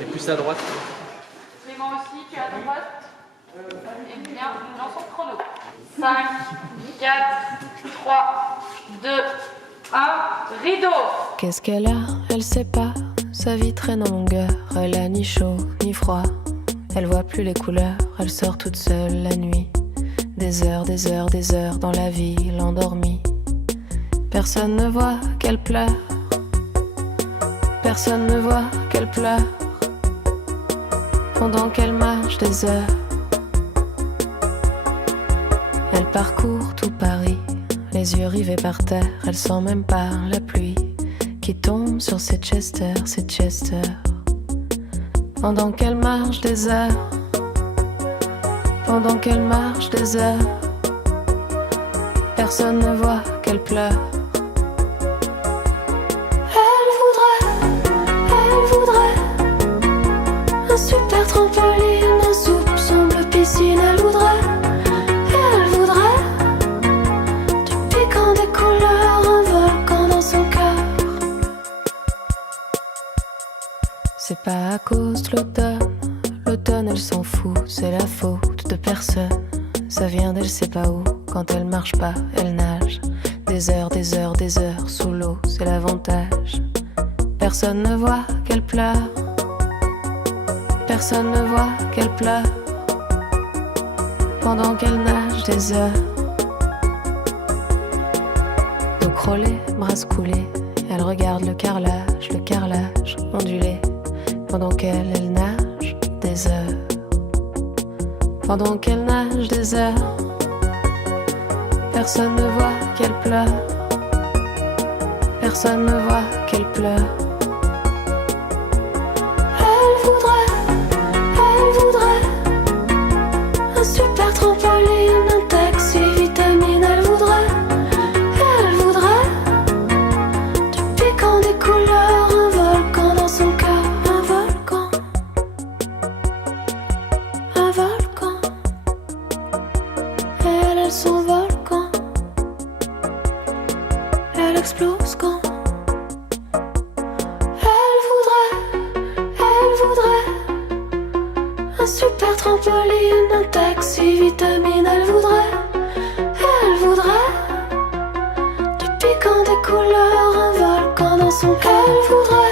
Et plus à droite. Clément aussi, tu es à ton poste. Eh bien, nous lançons le chrono. 5, 4, 3, 2, 1, rideau. Qu'est-ce qu'elle a? Elle sait pas. Sa vie traîne en longueur. Elle a ni chaud ni froid. Elle voit plus les couleurs. Elle sort toute seule la nuit. Des heures, des heures, des heures dans la ville endormie. Personne ne voit qu'elle pleure. Personne ne voit qu'elle pleure. Pendant qu'elle marche des heures. Elle parcourt tout Paris, les yeux rivés par terre. Elle sent même pas la pluie qui tombe sur ses chesters, ses chesters. Pendant qu'elle marche des heures. Pendant qu'elle marche des heures. Personne ne voit qu'elle pleure. Elle voudrait un super trampoline, un soupçon de piscine. Elle voudrait du piquant, des couleurs, un volcan dans son cœur. C'est pas à cause de l'automne elle s'en fout, c'est la faute de personne. Ça vient d'elle sait pas où, quand elle marche pas, elle nage. Des heures, des heures, des heures sous l'eau, c'est l'avantage. Personne ne voit qu'elle pleure. Personne ne voit qu'elle pleure. Pendant qu'elle nage des heures. Dos crôlé, bras coulés, elle regarde le carrelage ondulé. Pendant qu'elle nage des heures. Pendant qu'elle nage des heures. Personne ne voit qu'elle pleure. Personne ne voit qu'elle pleure. Elle voudrait un super trampoline, un taxi, vitamine. Elle voudrait du piquant, des couleurs, un volcan dans son cœur. Un volcan. Elle son volcan. Elle explose quand elle voudrait un super trampoline, un taxi, vitamine. Elle voudrait du piquant, des couleurs, un volcan dans son cœur. Elle voudrait